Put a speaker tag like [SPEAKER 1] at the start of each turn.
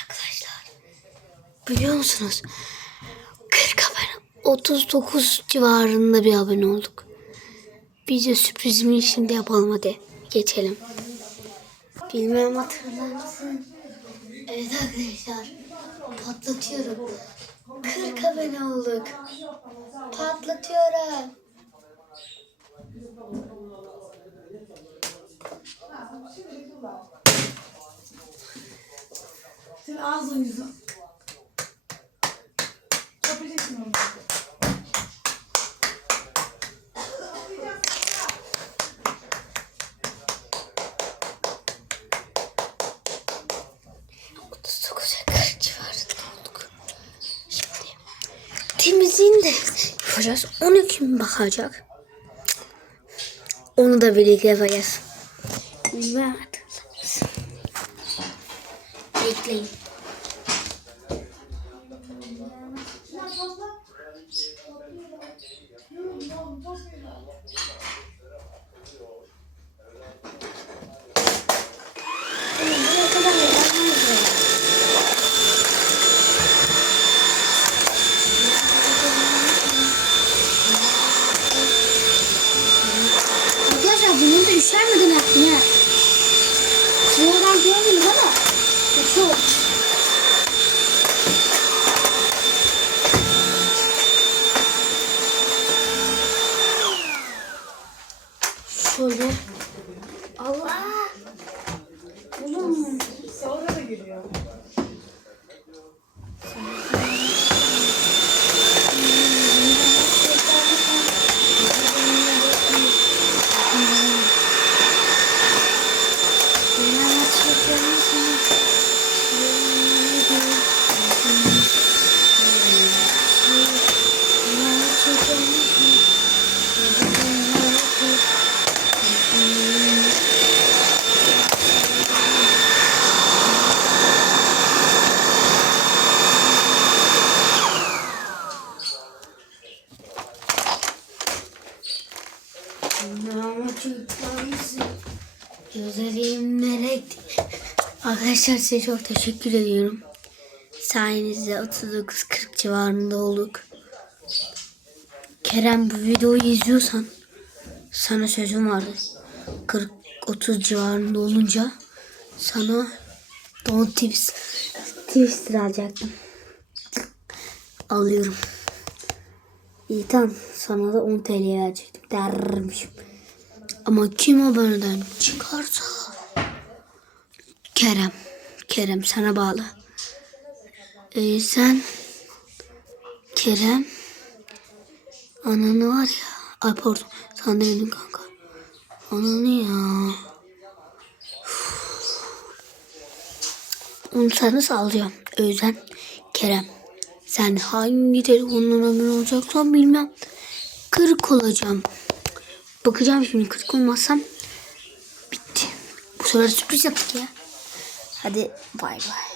[SPEAKER 1] Arkadaşlar biliyor musunuz? 40 abone 39 civarında bir abone olduk. Biz de sürprizimi şimdi yapalım hadi. Geçelim. Bilmem hatırlar mısın? Evet arkadaşlar. Patlatıyorum. 40 abone olduk. Patlatıyorum.
[SPEAKER 2] Senin ağzın yüzün. Yapacaksın onu.
[SPEAKER 1] Temizliğini de yapacağız. Onu kim bakacak? Onu da birlikte yapacağız. Bekleyin. Şöyle. Allah. Oğlum.
[SPEAKER 2] Sonra da geliyor.
[SPEAKER 1] Gözlerim melek. Arkadaşlar size çok teşekkür ediyorum. Sayenizde 39-40 civarında olduk. Kerem bu videoyu izliyorsan sana sözüm vardı. 40-30 civarında olunca sana Don Twist, Twister alacaktım. Alıyorum. İyi tamam. Sana da 10 TL verecektim dermişim. Ama kim aboneden çıkarsa Kerem. Kerem sana bağlı. Ee, sen Kerem ananı var ya. Ay pardon. Sen demedin kanka. Ananı ya. Onu sana. O yüzden Kerem. Sen hangi telefonun abone olacaksan bilmem. Kırık olacağım. Bakacağım şimdi kırık olmazsam bitti. Bu sefer sürpriz yaptık ya. Hadi bay bay.